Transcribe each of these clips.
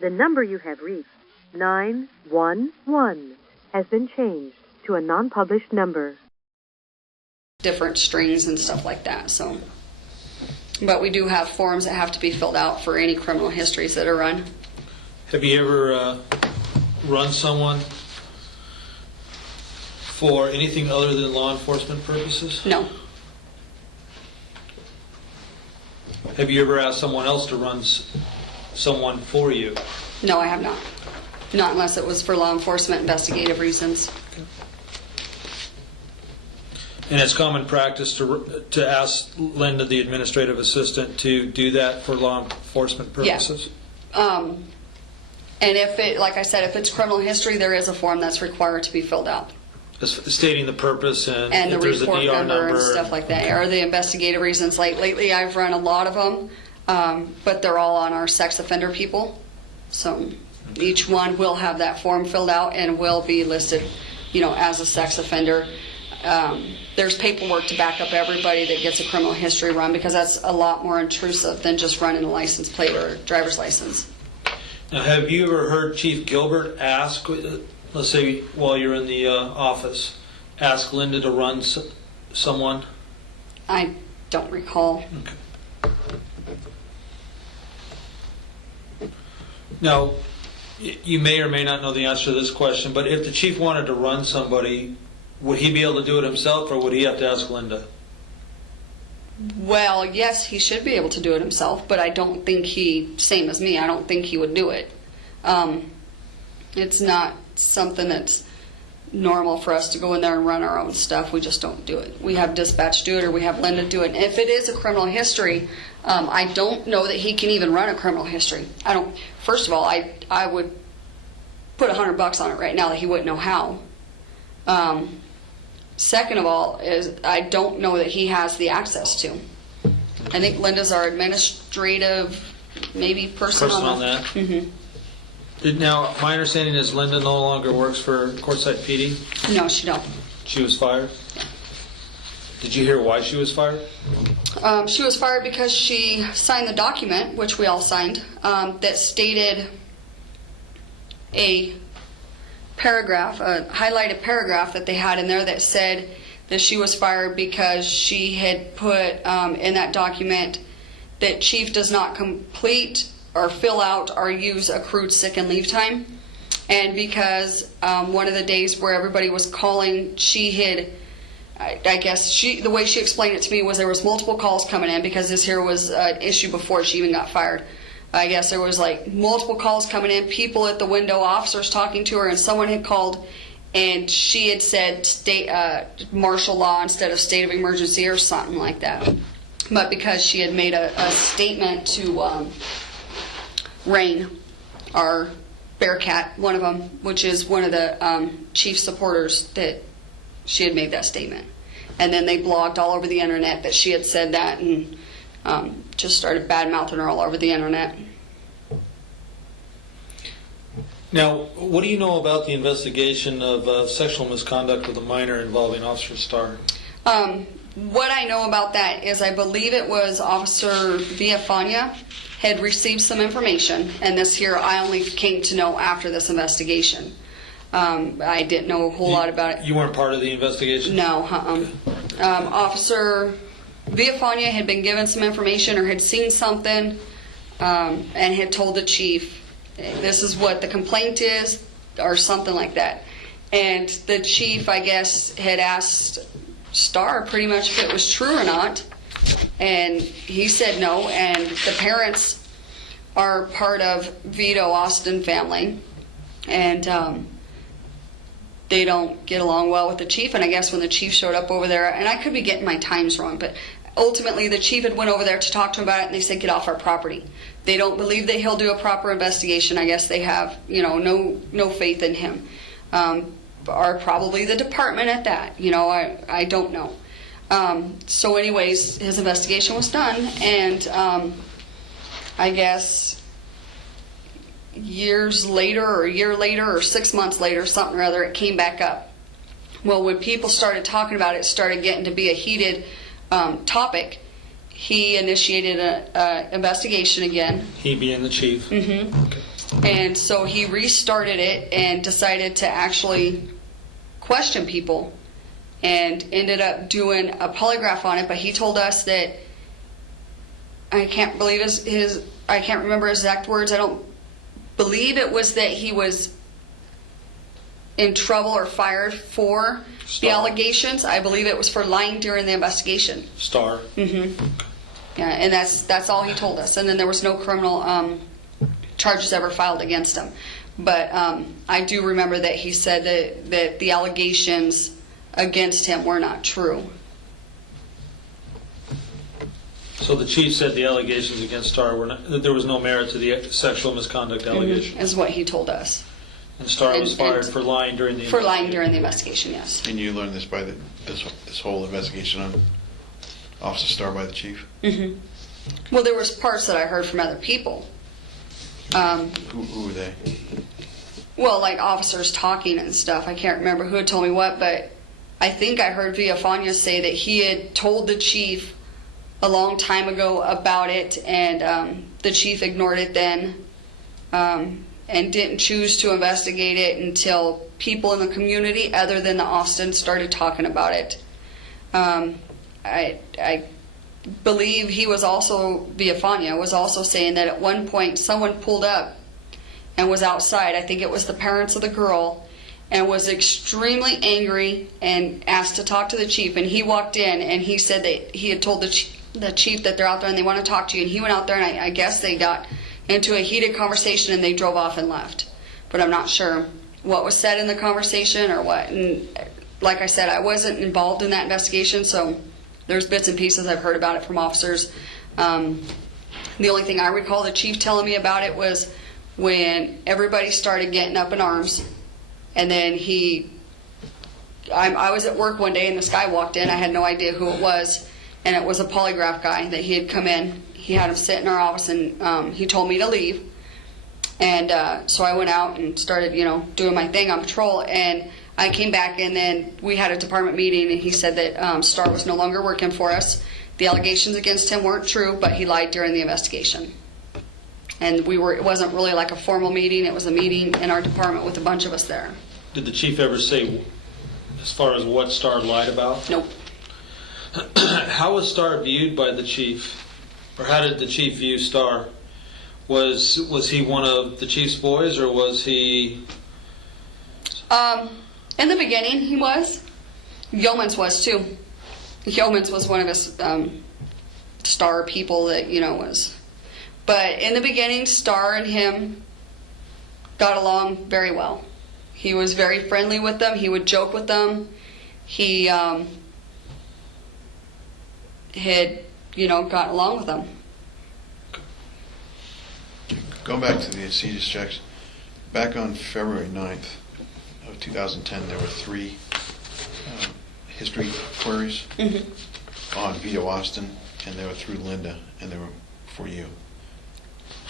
The number you have reached, 911, has been changed to a non-published number. Different strings and stuff like that, so. But we do have forms that have to be filled out for any criminal histories that are run. Have you ever run someone for anything other than law enforcement purposes? No. Have you ever asked someone else to run someone for you? No, I have not. Not unless it was for law enforcement investigative reasons. Okay. And it's common practice to ask Linda, the administrative assistant, to do that for law enforcement purposes? Yeah. And if it, like I said, if it's criminal history, there is a form that's required to be filled out. Stating the purpose and the if there's a report DR number and stuff like that, or the investigative reasons. Like lately, I've run a lot of them, but they're all on our sex offender people. So each one will have that form filled out and will be listed, as a sex offender. There's paperwork to back up everybody that gets a criminal history run, because that's a lot more intrusive than just running a license plate or driver's license. Now, have you ever heard Chief Gilbert ask, let's say while you're in the office, ask Linda to run someone? I don't recall. Okay. Now, you may or may not know the answer to this question, but if the chief wanted to run somebody, would he be able to do it himself, or would he have to ask Linda? Well, yes, he should be able to do it himself, but I don't think same as me, I don't think he would do it. It's not something that's normal for us to go in there and run our own stuff. We just don't do it. We have dispatch do it, or we have Linda do it. And if it is a criminal history, I don't know that he can even run a criminal history. First of all, I would put $100 on it right now that he wouldn't know how. Second of all, is I don't know that he has the access to. I think Linda's our administrative, maybe person on that. Mm-hmm. Now, my understanding is Linda no longer works for Quartzsite PD? No, she don't. She was fired? Did you hear why she was fired? She was fired because she signed the document, which we all signed, that stated a paragraph, a highlighted paragraph that they had in there that said that she was fired because she had put in that document that Chief does not complete or fill out or use accrued sick and leave time, and because one of the days where everybody was calling, she had, I guess the way she explained it to me was there was multiple calls coming in, because this here was an issue before she even got fired. I guess there was like multiple calls coming in, people at the window, officers talking to her, and someone had called and she had said state martial law instead of state of emergency or something like that. But because she had made a statement to Rain, our Bearcat, one of them, which is one of the chief supporters, that she had made that statement. And then they blogged all over the internet that she had said that, and just started bad-mouthing her all over the internet. Now, what do you know about the investigation of sexual misconduct with a minor involving Officer Starr? What I know about that is I believe it was Officer Villafana had received some information, and this here I only came to know after this investigation. I didn't know a whole lot about it. You weren't part of the investigation? No. Officer Villafana had been given some information or had seen something and had told the chief, this is what the complaint is, or something like that. And the chief, I guess, had asked Starr pretty much if it was true or not, and he said no. And the parents are part of Vito Austin family, and they don't get along well with the chief. And I guess when the chief showed up over there, and I could be getting my times wrong, but ultimately the chief had went over there to talk to him about it, and they said, get off our property. They don't believe that he'll do a proper investigation. I guess they have, no faith in him. Or probably the department at that. I don't know. So anyways, his investigation was done, and I guess years later, or a year later, or 6 months later, something or other, it came back up. Well, when people started talking about it, it started getting to be a heated topic. He initiated an investigation again. He being the chief? Mm-hmm. Okay. And so he restarted it and decided to actually question people and ended up doing a polygraph on it. But he told us that, I can't believe I can't remember his exact words. I don't believe it was that he was in trouble or fired for the allegations. I believe it was for lying during the investigation. Star. Mm-hmm. Yeah, and that's all he told us. And then there was no criminal charges ever filed against him. But I do remember that he said that the allegations against him were not true. So the chief said the allegations against Star were not, that there was no merit to the sexual misconduct allegation. Is what he told us. And Star was fired for lying during the investigation. For lying during the investigation, yes. And you learned this by this whole investigation on Officer Star by the chief? Mm-hmm. Well, there was parts that I heard from other people. Who were they? Well, like officers talking and stuff. I can't remember who had told me what, but I think I heard Villafania say that he had told the chief a long time ago about it, and the chief ignored it then, and didn't choose to investigate it until people in the community, other than the Austin, started talking about it. I believe he was also, Villafania was also saying that at one point someone pulled up and was outside. I think it was the parents of the girl, and was extremely angry and asked to talk to the chief. And he walked in and he said that he had told the chief that they're out there and they want to talk to you. And he went out there, and I guess they got into a heated conversation and they drove off and left. But I'm not sure what was said in the conversation or what. And like I said, I wasn't involved in that investigation, so there's bits and pieces I've heard about it from officers. The only thing I recall the chief telling me about it was when everybody started getting up in arms, and then I was at work one day and this guy walked in. I had no idea who it was, and it was a polygraph guy that he had come in. He had him sit in our office, and he told me to leave. And so I went out and started, doing my thing on patrol. And I came back, and then we had a department meeting, and he said that Star was no longer working for us. The allegations against him weren't true, but he lied during the investigation. And it wasn't really like a formal meeting. It was a meeting in our department with a bunch of us there. Did the chief ever say, as far as what Star lied about? Nope. How was Star viewed by the chief? Or how did the chief view Star? Was he one of the chief's boys, or was he... In the beginning, he was. Yeomans was, too. Yeomans was one of his Star people that, was... But in the beginning, Star and him got along very well. He was very friendly with them. He would joke with them. He had, gotten along with them. Going back to the CJIS checks, back on February 9th of 2010, there were 3 history queries on Vito Austin, and they were through Linda, and they were for you.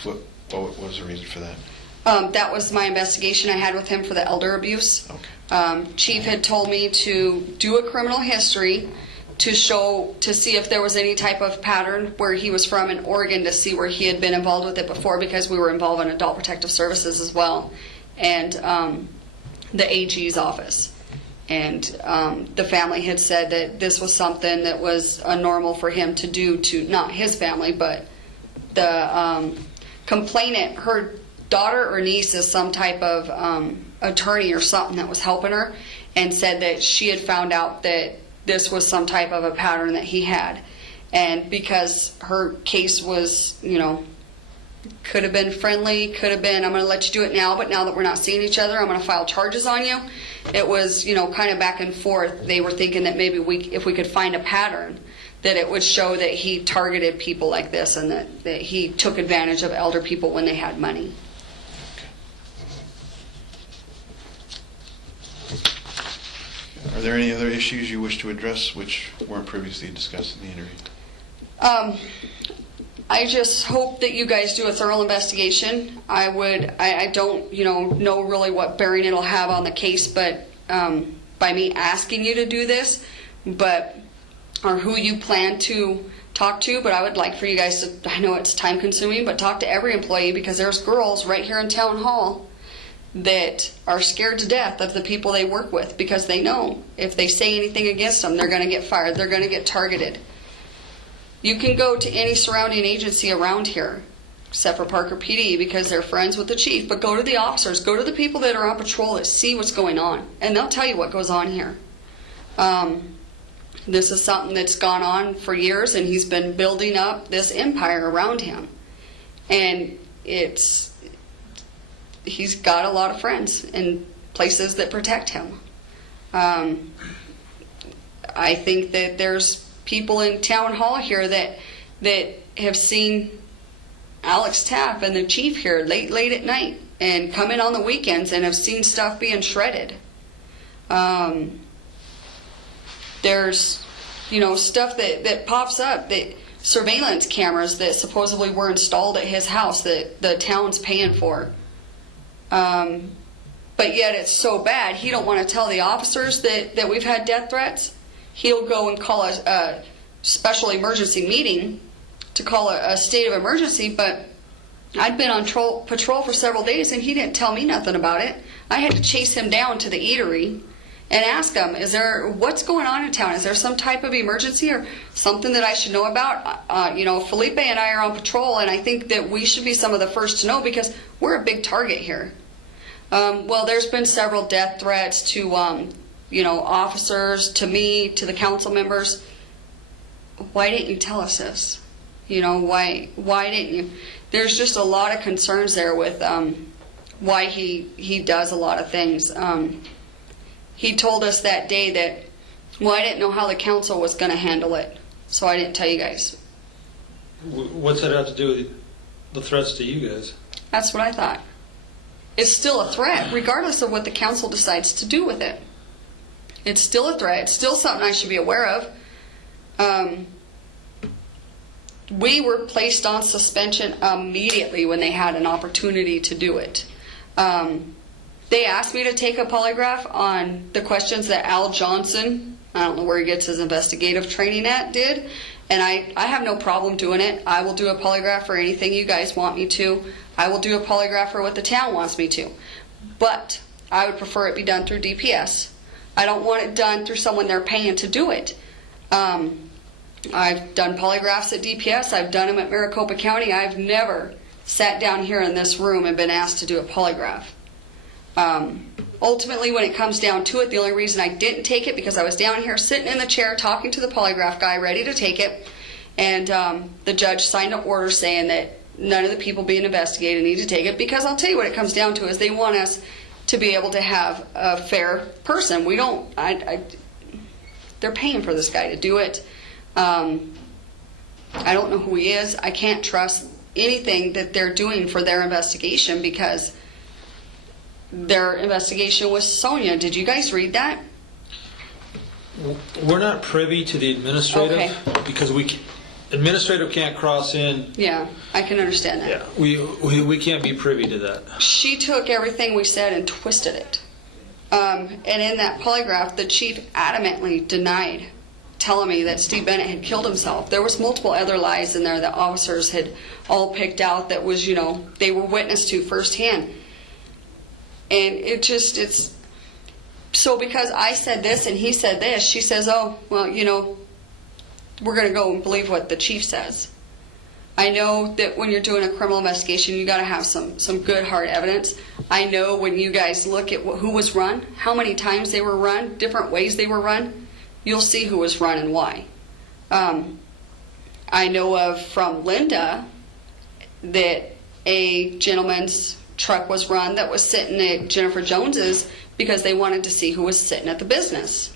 What was the reason for that? That was my investigation I had with him for the elder abuse. Okay. Chief had told me to do a criminal history to see if there was any type of pattern where he was from in Oregon, to see where he had been involved with it before, because we were involved in Adult Protective Services as well, and the AG's office. And the family had said that this was something that was normal for him to do to, not his family, but the complainant, her daughter or niece is some type of attorney or something that was helping her, and said that she had found out that this was some type of a pattern that he had. And because her case was, could have been friendly, could have been, I'm going to let you do it now, but now that we're not seeing each other, I'm going to file charges on you. It was, kind of back and forth. They were thinking that maybe if we could find a pattern, that it would show that he targeted people like this, and that he took advantage of elder people when they had money. Are there any other issues you wish to address which weren't previously discussed in the interview? I just hope that you guys do a thorough investigation. I don't, know really what bearing it'll have on the case, but by me asking you to do this, or who you plan to talk to, but I would like for you guys to, I know it's time consuming, but talk to every employee, because there's girls right here in town hall that are scared to death of the people they work with, because they know if they say anything against them, they're going to get fired, they're going to get targeted. You can go to any surrounding agency around here, except for Parker PD, because they're friends with the chief, but go to the officers, go to the people that are on patrol that see what's going on, and they'll tell you what goes on here. This is something that's gone on for years, and he's been building up this empire around him. And he's got a lot of friends in places that protect him. I think that there's people in town hall here that have seen Alex Tapp and the chief here late at night and come in on the weekends and have seen stuff being shredded. There's, stuff that pops up, that surveillance cameras that supposedly were installed at his house that the town's paying for. But yet it's so bad, he don't want to tell the officers that we've had death threats. He'll go and call a special emergency meeting to call a state of emergency, but I'd been on patrol for several days and he didn't tell me nothing about it. I had to chase him down to the eatery and ask him, what's going on in town? Is there some type of emergency or something that I should know about? Felipe and I are on patrol, and I think that we should be some of the first to know, because we're a big target here. Well, there's been several death threats to, officers, to me, to the council members. Why didn't you tell us this? Why didn't you? There's just a lot of concerns there with why he does a lot of things. He told us that day that, I didn't know how the council was going to handle it, so I didn't tell you guys. What's that have to do with the threats to you guys? That's what I thought. It's still a threat, regardless of what the council decides to do with it. It's still a threat. It's still something I should be aware of. We were placed on suspension immediately when they had an opportunity to do it. They asked me to take a polygraph on the questions that Al Johnson, I don't know where he gets his investigative training at, did. And I have no problem doing it. I will do a polygraph for anything you guys want me to. I will do a polygraph for what the town wants me to. But I would prefer it be done through DPS. I don't want it done through someone they're paying to do it. I've done polygraphs at DPS. I've done them at Maricopa County. I've never sat down here in this room and been asked to do a polygraph. Ultimately, when it comes down to it, the only reason I didn't take it, because I was down here sitting in the chair talking to the polygraph guy ready to take it, and the judge signed an order saying that none of the people being investigated need to take it, because I'll tell you what it comes down to is they want us to be able to have a fair person. We don't, they're paying for this guy to do it. I don't know who he is. I can't trust anything that they're doing for their investigation, because their investigation was Sonia. Did you guys read that? We're not privy to the administrative, okay, because administrative can't cross in. Yeah, I can understand that. Yeah, we can't be privy to that. She took everything we said and twisted it. And in that polygraph, the chief adamantly denied telling me that Steve Bennett had killed himself. There was multiple other lies in there that officers had all picked out that was, they were witness to firsthand. And it's so because I said this and he said this, she says, oh, well, we're going to go and believe what the chief says. I know that when you're doing a criminal investigation, you got to have some good hard evidence. I know when you guys look at who was run, how many times they were run, different ways they were run, you'll see who was run and why. I know of from Linda that a gentleman's truck was run that was sitting at Jennifer Jones's because they wanted to see who was sitting at the business.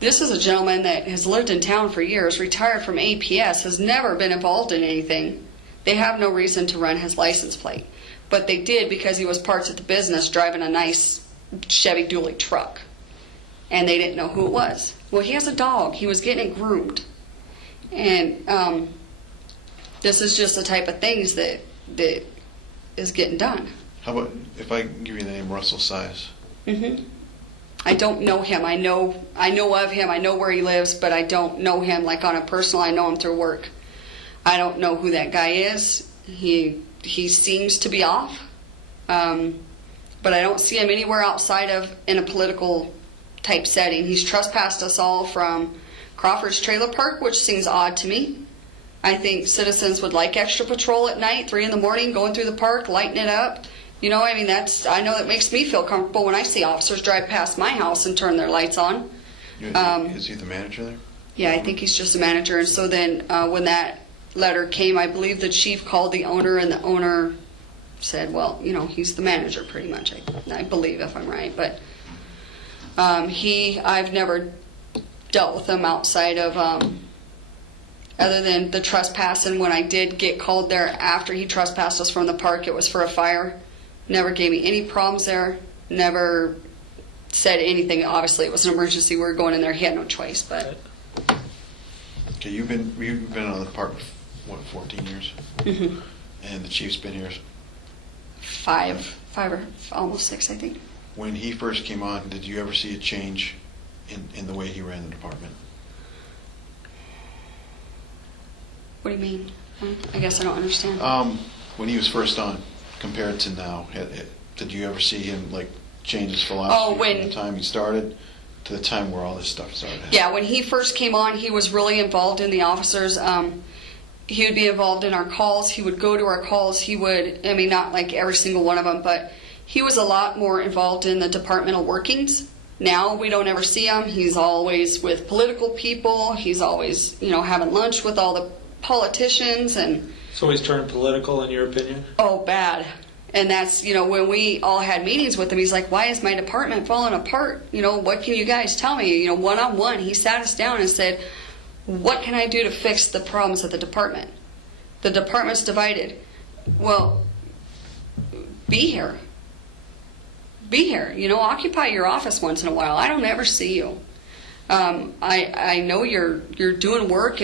This is a gentleman that has lived in town for years, retired from APS, has never been involved in anything. They have no reason to run his license plate, but they did because he was parts at the business driving a nice Chevy dually truck, and they didn't know who it was. Well, he has a dog. He was getting it groomed, and this is just the type of things that is getting done. How about if I give you the name Russell Size? Mm-hmm. I don't know him. I know of him. I know where he lives, but I don't know him like on a personal. I know him through work. I don't know who that guy is. He seems to be off, but I don't see him anywhere outside of in a political type setting. He's trespassed us all from Crawford's Trailer Park, which seems odd to me. I think citizens would like extra patrol at night, 3 in the morning, going through the park, lighting it up. You know, I mean, I know that makes me feel comfortable when I see officers drive past my house and turn their lights on. Is he the manager there? Yeah, I think he's just a manager. And so then when that letter came, I believe the chief called the owner, and the owner said, well, you know, he's the manager pretty much, I believe, if I'm right. But I've never dealt with him outside of, other than the trespassing. When I did get called there after he trespassed us from the park, it was for a fire. Never gave me any problems there. Never said anything. Obviously, it was an emergency. We were going in there. He had no choice. But okay, you've been on the department what, 14 years? Mm-hmm. And the chief's been here 5 or almost 6, I think. When he first came on, did you ever see a change in the way he ran the department? What do you mean? I guess I don't understand. When he was first on, compared to now, did you ever see him like change his philosophy from the time he started to the time where all this stuff started? Yeah, when he first came on, he was really involved in the officers. He would be involved in our calls. He would go to our calls. He would, I mean, not like every single one of them, but he was a lot more involved in the departmental workings. Now we don't ever see him. He's always with political people. He's always, you know, having lunch with all the politicians. And So he's turned political, in your opinion? oh, bad. And that's, you know, when we all had meetings with him, he's like, why is my department falling apart? You know, what can you guys tell me? You know, one-on-one, he sat us down and said, what can I do to fix the problems of the department? The department's divided. Well, be here. Be here. You know, occupy your office once in a while. I don't ever see you. I know you're doing work,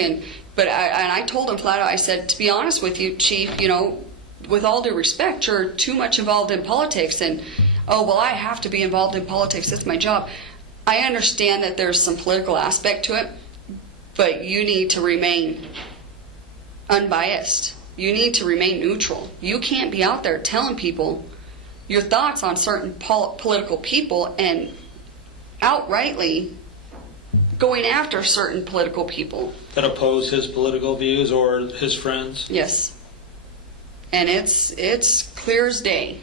but I told him flat out, I said, to be honest with you, Chief, you know, with all due respect, you're too much involved in politics. And, oh, well, I have to be involved in politics. That's my job. I understand that there's some political aspect to it, but you need to remain unbiased. You need to remain neutral. You can't be out there telling people your thoughts on certain political people and outrightly going after certain political people. That oppose his political views or his friends? Yes. And it's clear as day.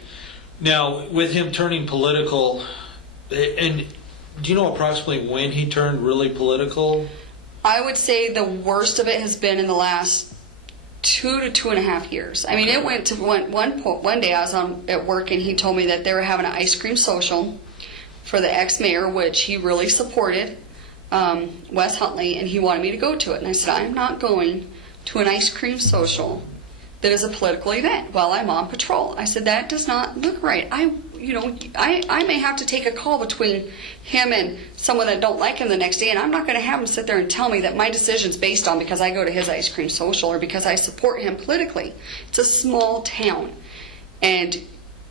Now, with him turning political, and do you know approximately when he turned really political? I would say the worst of it has been in the last 2 to 2.5 years. I mean, it went to one day I was at work and he told me that they were having an ice cream social for the ex-mayor, which he really supported, Wes Huntley, and he wanted me to go to it. And I said, I'm not going to an ice cream social that is a political event while I'm on patrol. I said, that does not look right. I may have to take a call between him and someone that don't like him the next day, and I'm not going to have him sit there and tell me that my decision's based on because I go to his ice cream social or because I support him politically. It's a small town, and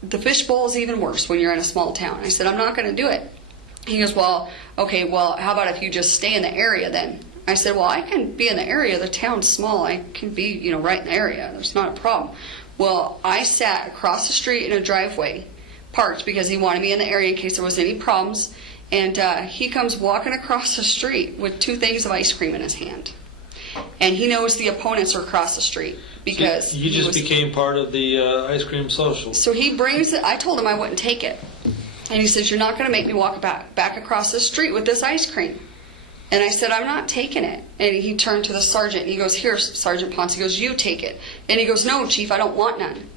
the fishbowl is even worse when you're in a small town. I said, I'm not going to do it. He goes, well, okay, well, how about if you just stay in the area then? I said, well, I can be in the area. The town's small. I can be, right in the area. There's not a problem. Well, I sat across the street in a driveway, parked because he wanted me in the area in case there was any problems. And he comes walking across the street with 2 things of ice cream in his hand. And he knows the opponents are across the street because so you just became part of the ice cream social. So he brings it. I told him I wouldn't take it. And he says, you're not going to make me walk back across the street with this ice cream. And I said, I'm not taking it. And he turned to the sergeant. And he goes, here, Sergeant Ponce. He goes, you take it. And he goes, no, Chief, I don't want none.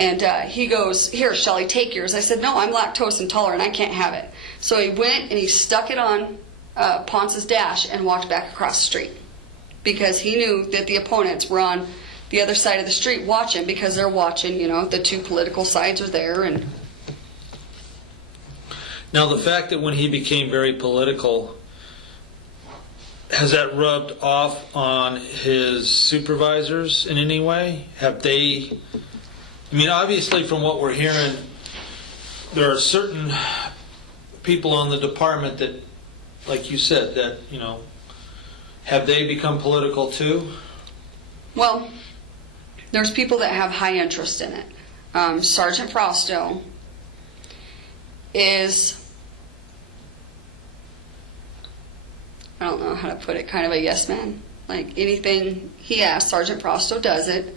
And he goes, here, Shelly, take yours. I said, no, I'm lactose intolerant. I can't have it. So he went and he stuck it on Ponce's dash and walked back across the street because he knew that the opponents were on the other side of the street watching because they're watching, the 2 political sides are there. And now, the fact that when he became very political, has that rubbed off on his supervisors in any way? Have they... I mean, obviously, from what we're hearing, there are certain people on the department that, like you said, that, have they become political too? Well, there's people that have high interest in it. Sergeant Frosto is, I don't know how to put it, kind of a yes man. Like anything he asks, Sergeant Frosto does it,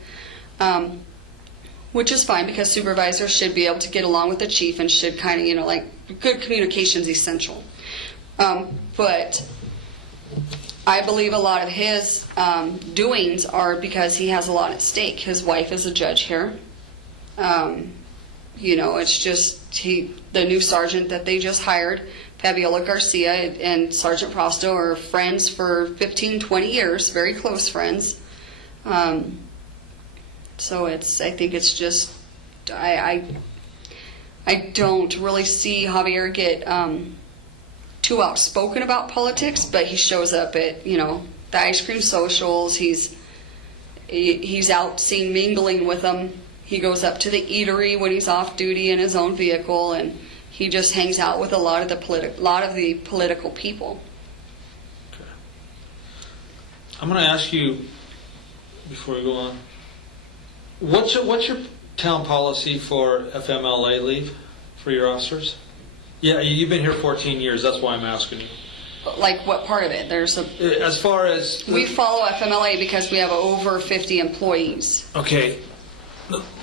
which is fine because supervisors should be able to get along with the chief and should kind of, like good communication is essential. But I believe a lot of his doings are because he has a lot at stake. His wife is a judge here. It's just the new sergeant that they just hired, Fabiola Garcia, and Sergeant Frosto are friends for 15, 20 years, very close friends. So I think it's just, I don't really see Javier get too outspoken about politics, but he shows up at, the ice cream socials. He's out seen mingling with them. He goes up to the eatery when he's off duty in his own vehicle, and he just hangs out with a lot of the political people. Okay. I'm going to ask you before we go on. What's your town policy for FMLA leave for your officers? Yeah, you've been here 14 years. That's why I'm asking you. Like what part of it? As far as we follow FMLA because we have over 50 employees. Okay,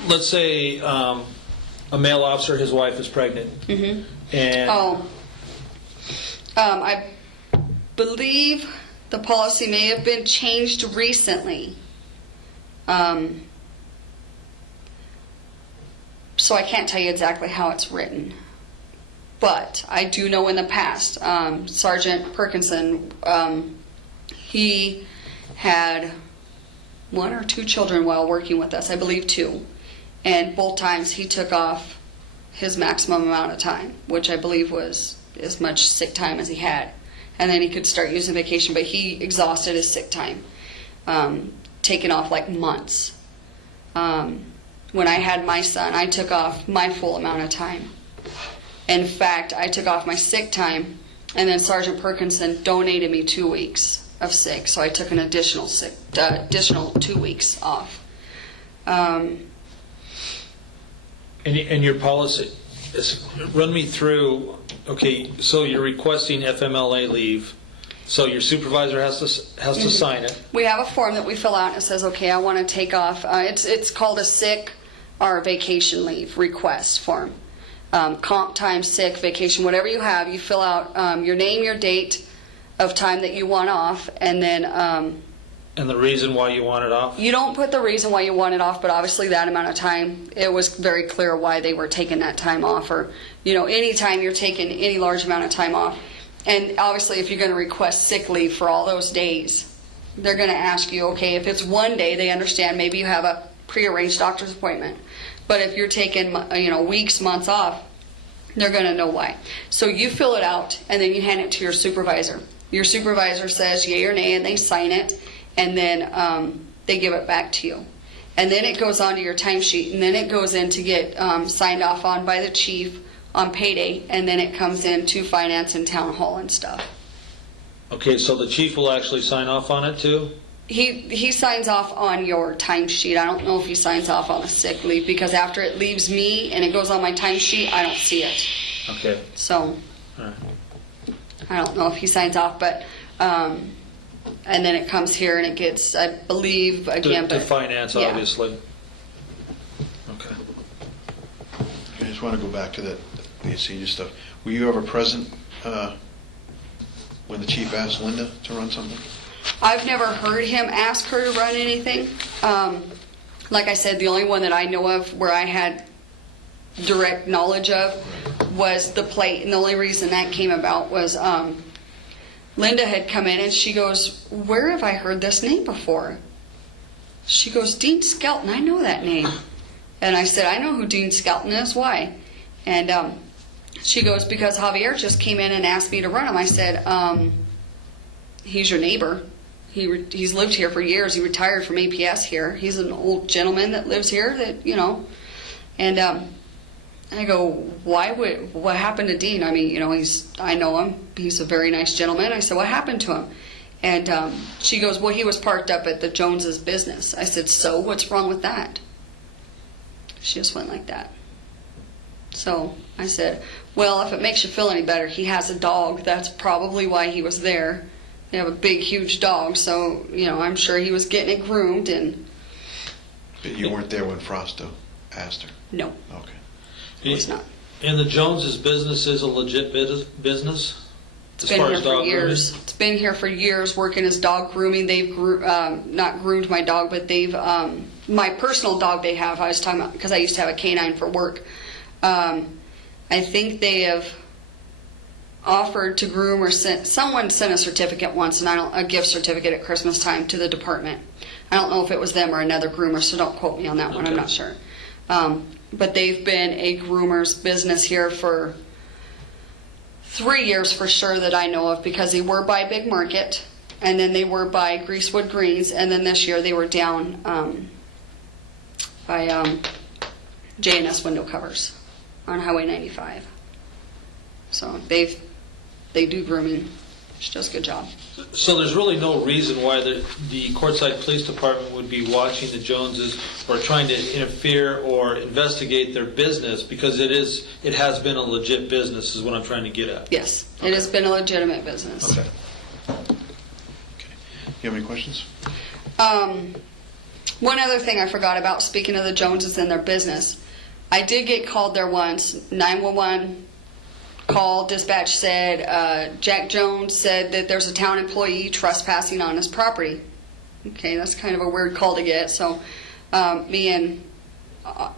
let's say a male officer, his wife is pregnant, and I believe the policy may have been changed recently. So I can't tell you exactly how it's written. But I do know in the past, Sergeant Perkinson, he had 1 or 2 children while working with us, I believe 2. And both times he took off his maximum amount of time, which I believe was as much sick time as he had. And then he could start using vacation, but he exhausted his sick time, taking off like months. When I had my son, I took off my full amount of time. In fact, I took off my sick time, and then Sergeant Perkinson donated me 2 weeks of sick, so I took an additional 2 weeks off. And your policy, run me through. Okay, so you're requesting FMLA leave, so your supervisor has to sign it. We have a form that we fill out and it says, okay, I want to take off. It's called a sick or vacation leave request form. Comp time, sick, vacation, whatever you have, you fill out your name, your date of time that you want off, and then and the reason why you want it off? You don't put the reason why you want it off, but obviously that amount of time, it was very clear why they were taking that time off, or any time you're taking any large amount of time off. And obviously if you're going to request sick leave for all those days, they're going to ask you, okay, if it's one day, they understand maybe you have a prearranged doctor's appointment. But if you're taking, weeks, months off, they're going to know why. So you fill it out, and then you hand it to your supervisor. Your supervisor says yay or nay, and they sign it, and then they give it back to you. And then it goes onto your timesheet, and then it goes in to get signed off on by the chief on payday, and then it comes into finance and town hall and stuff. Okay, so the chief will actually sign off on it too? He signs off on your timesheet. I don't know if he signs off on the sick leave, because after it leaves me and it goes on my timesheet, I don't see it. Okay. So, all right. I don't know if he signs off, but and then it comes here and it gets, I believe, again, to finance, yeah. Obviously. Okay. I just want to go back to the senior stuff. Were you ever present when the chief asked Linda to run something? I've never heard him ask her to run anything. Like I said, the only one that I know of where I had direct knowledge of was the plate, and the only reason that came about was Linda had come in and she goes, "Where have I heard this name before?" She goes, "Dean Skelton, I know that name." And I said, "I know who Dean Skelton is. Why?" And she goes, "Because Javier just came in and asked me to run him." I said, "He's your neighbor. He's lived here for years. He retired from APS here. He's an old gentleman that lives here, that." And I go, what happened to Dean? I mean, I know him. He's a very nice gentleman. I said, what happened to him? And she goes, well, he was parked up at the Joneses' business. I said, so what's wrong with that? She just went like that. So I said, well, if it makes you feel any better, he has a dog. That's probably why he was there. They have a big, huge dog, so, I'm sure he was getting it groomed. But you weren't there when Frosto asked her? No. Okay. It was not. And the Joneses' business is a legit business? It's been here for years. It's been here for years, working as dog grooming. They've not groomed my dog, but they've my personal dog they have. I was talking about because I used to have a canine for work. I think they have offered to groom or someone sent a certificate once, and a gift certificate at Christmas time to the department. I don't know if it was them or another groomer, so don't quote me on that one. I'm not sure. But they've been a groomer's business here for 3 years for sure that I know of, because they were by Big Market, and then they were by Greasewood Greens, and then this year they were down by J&S Window Covers on Highway 95. So they do grooming. She does a good job. So there's really no reason why the Quartzsite Police Department would be watching the Joneses or trying to interfere or investigate their business, because it has been a legit business is what I'm trying to get at. Yes, It has been a legitimate business. Okay. You have any questions? One other thing I forgot about, speaking of the Joneses and their business, I did get called there once. 911 call, dispatch said Jack Jones said that there's a town employee trespassing on his property. Okay, that's kind of a weird call to get. So me and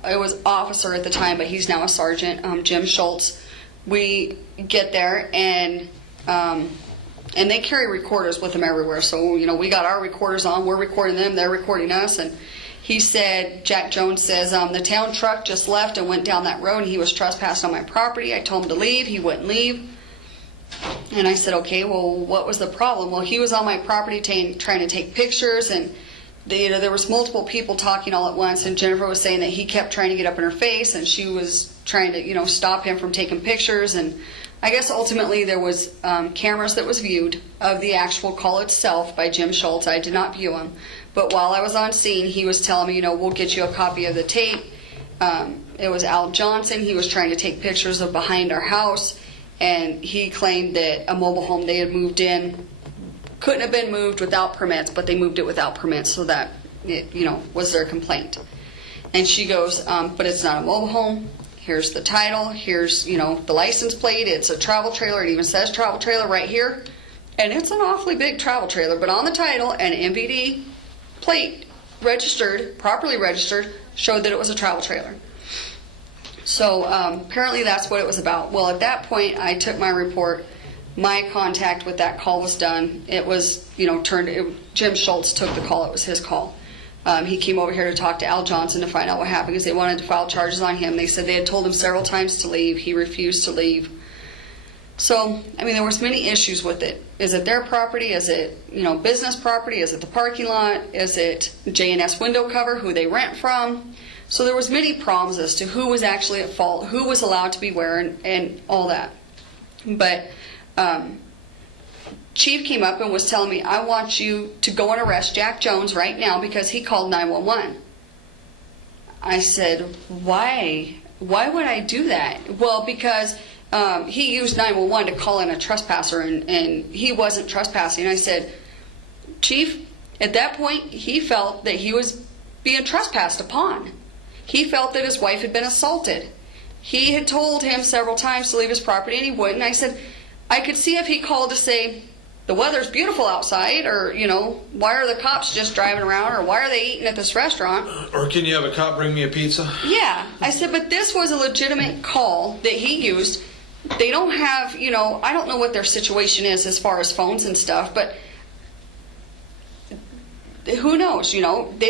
it was officer at the time, but he's now a sergeant, Jim Schultz. We get there and they carry recorders with them everywhere. So we got our recorders on. We're recording them. They're recording us. And he said, Jack Jones says, the town truck just left and went down that road, and he was trespassing on my property. I told him to leave. He wouldn't leave. And I said, okay, well, what was the problem? Well, he was on my property trying to take pictures, and there was multiple people talking all at once, and Jennifer was saying that he kept trying to get up in her face, and she was trying to, stop him from taking pictures. And I guess ultimately there was cameras that was viewed of the actual call itself by Jim Schultz. I did not view them. But while I was on scene, he was telling me, we'll get you a copy of the tape. It was Al Johnson. He was trying to take pictures of behind our house, and he claimed that a mobile home they had moved in couldn't have been moved without permits, but they moved it without permits, so that it, was their complaint. And she goes, but it's not a mobile home. Here's the title. Here's, the license plate. It's a travel trailer. It even says travel trailer right here. And it's an awfully big travel trailer, but on the title, an MVD plate properly registered, showed that it was a travel trailer. So apparently that's what it was about. Well, at that point, I took my report. My contact with that call was done. It was, Jim Schultz took the call. It was his call. He came over here to talk to Al Johnson to find out what happened, because they wanted to file charges on him. They said they had told him several times to leave. He refused to leave. So, there was many issues with it. Is it their property? Is it, business property? Is it the parking lot? Is it J&S window cover, who they rent from? So there was many problems as to who was actually at fault, who was allowed to be where, and all that. But Chief came up and was telling me, I want you to go and arrest Jack Jones right now because he called 911. I said, why? Why would I do that? Well, because he used 911 to call in a trespasser, and he wasn't trespassing. I said, Chief, at that point, he felt that he was being trespassed upon. He felt that his wife had been assaulted. He had told him several times to leave his property, and he wouldn't. I said, I could see if he called to say, the weather's beautiful outside, or, why are the cops just driving around, or why are they eating at this restaurant? Or can you have a cop bring me a pizza? Yeah. I said, but this was a legitimate call that he used. They don't have, I don't know what their situation is as far as phones and stuff, but who knows, they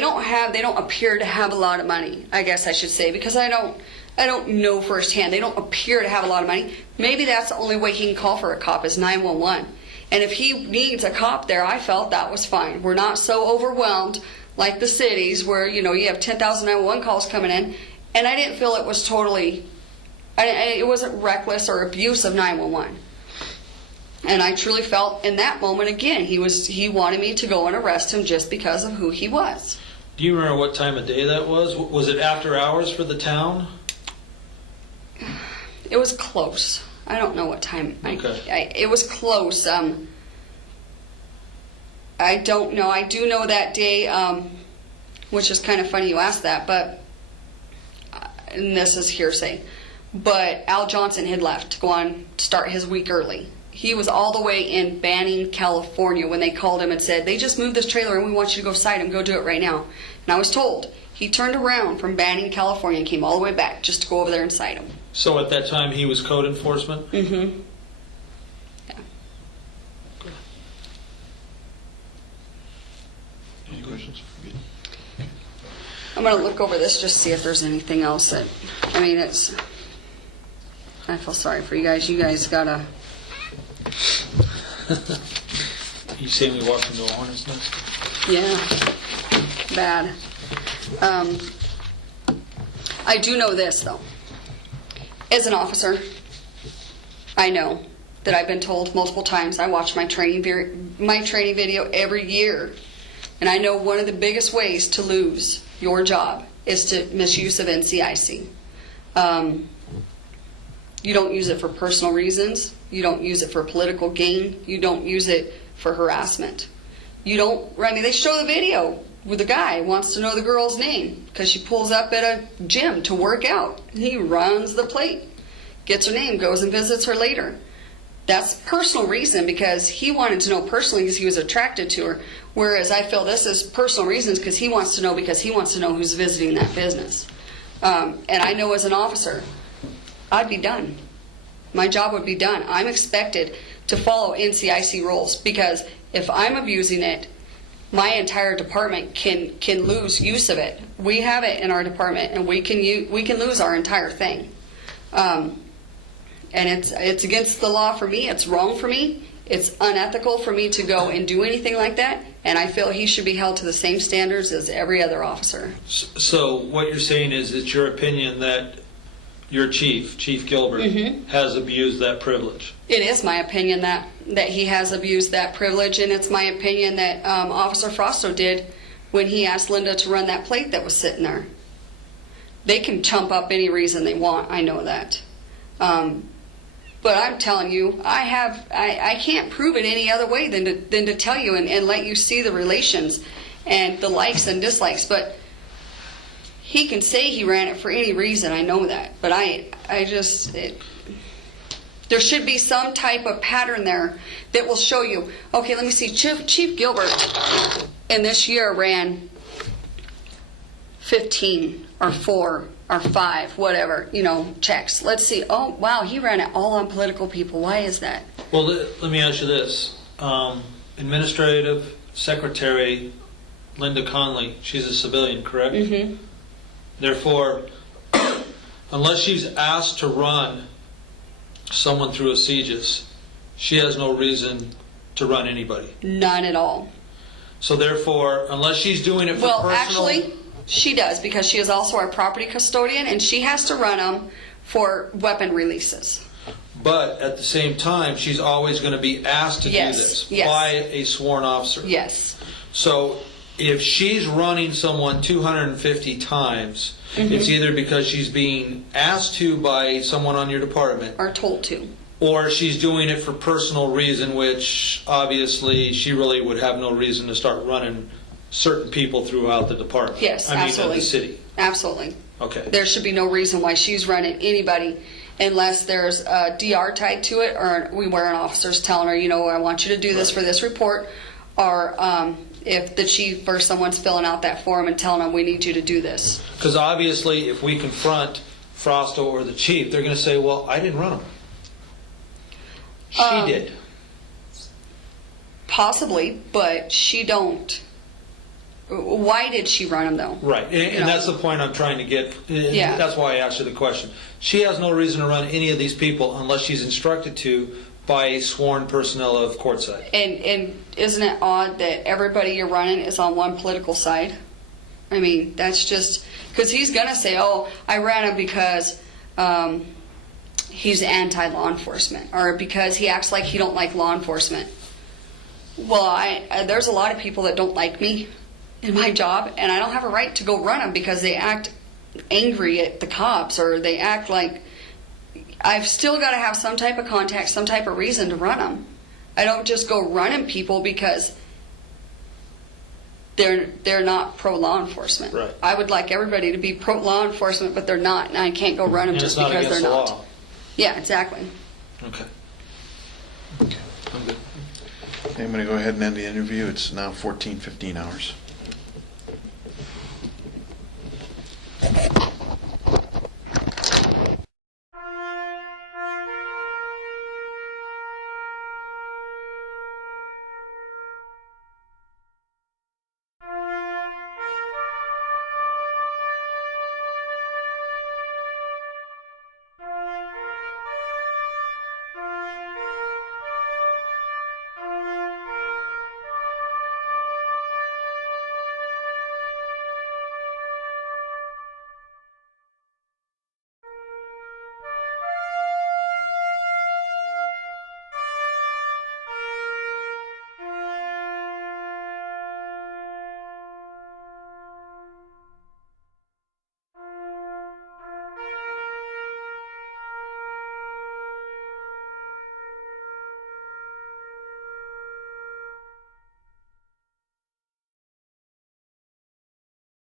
don't appear to have a lot of money, I guess I should say, because I don't know firsthand. They don't appear to have a lot of money. Maybe that's the only way he can call for a cop is 911. And if he needs a cop there, I felt that was fine. We're not so overwhelmed like the cities where, you have 10,000 911 calls coming in. And I didn't feel it was totally It wasn't reckless or abuse of 911. And I truly felt in that moment, again, he wanted me to go and arrest him just because of who he was. Do you remember what time of day that was? Was it after hours for the town? It was close. I don't know what time. Okay. It was close. I don't know. I do know that day, which is kind of funny you asked that, but, and this is hearsay, but Al Johnson had left to go on, start his week early. He was all the way in Banning, California when they called him and said, they just moved this trailer and we want you to go sight him, go do it right now. And I was told he turned around from Banning, California and came all the way back just to go over there and sight him. So at that time he was code enforcement? Mm-hmm. Yeah. Any questions? Good. I'm going to look over this just to see if there's anything else that, I mean, it's, I feel sorry for you guys. You guys got to. You saying we walked into a hornet's nest? Yeah, bad. I do know this, though. As an officer, I know that I've been told multiple times. I watch my training video every year, and I know one of the biggest ways to lose your job is to misuse of NCIC. You don't use it for personal reasons. You don't use it for political gain. You don't use it for harassment. You don't, I mean, they show the video where the guy wants to know the girl's name because she pulls up at a gym to work out. He runs the plate, gets her name, goes and visits her later. That's personal reason because he wanted to know personally because he was attracted to her. Whereas I feel this is personal reasons because he wants to know because he wants to know who's visiting that business. And I know as an officer, I'd be done. My job would be done. I'm expected to follow NCIC rules because if I'm abusing it, my entire department can lose use of it. We have it in our department, and we can lose our entire thing. And it's against the law for me. It's wrong for me. It's unethical for me to go and do anything like that. And I feel he should be held to the same standards as every other officer. So what you're saying is it's your opinion that your Chief Gilbert, has abused that privilege. It is my opinion that he has abused that privilege, and it's my opinion that Officer Frosto did when he asked Linda to run that plate that was sitting there. They can chump up any reason they want, I know that. But I'm telling you, I can't prove it any other way than to tell you and let you see the relations and the likes and dislikes. But he can say he ran it for any reason, I know that. But there should be some type of pattern there that will show you, okay, let me see, Chief Gilbert in this year ran 15 or 4 or 5, whatever, checks. Let's see, oh, wow, he ran it all on political people. Why is that? Well, let me ask you this. Administrative Secretary Linda Conley, she's a civilian, correct? Mm-hmm. Therefore, unless she's asked to run someone through a CJIS, she has no reason to run anybody. None at all. So therefore, unless she's doing it for personal... Well, actually, she does, because she is also our property custodian, and she has to run them for weapon releases. But at the same time, she's always going to be asked to do this by a sworn officer. Yes. So if she's running someone 250 times, it's either because she's being asked to by someone on your department, or told to, or she's doing it for personal reason, which obviously she really would have no reason to start running certain people throughout the department. Yes, I absolutely. mean, the city. Absolutely. Okay. There should be no reason why she's running anybody unless there's a DR tied to it, or we wear an officer's telling her, I want you to do this for this report, or if the chief or someone's filling out that form and telling them we need you to do this. Because obviously if we confront Frosto or the chief, they're going to say, well, I didn't run them. She did. Possibly, but she don't. Why did she run them, though? Right, and that's the point I'm trying to get. Yeah. That's why I asked you the question. She has no reason to run any of these people unless she's instructed to by sworn personnel of Quartzsite. And isn't it odd that everybody you're running is on one political side? I mean, that's just... Because he's going to say, oh, I ran him because he's anti-law enforcement, or because he acts like he don't like law enforcement. Well, there's a lot of people that don't like me in my job, and I don't have a right to go run them because they act angry at the cops, or they act like... I've still got to have some type of contact, some type of reason to run them. I don't just go running people because they're not pro-law enforcement. Right. I would like everybody to be pro-law enforcement, but they're not, and I can't go run them And just it's not because they're against the not. law. Yeah, exactly. Okay. Okay. I'm good. Okay, I'm going to go ahead and end the interview. It's now 14:15 hours.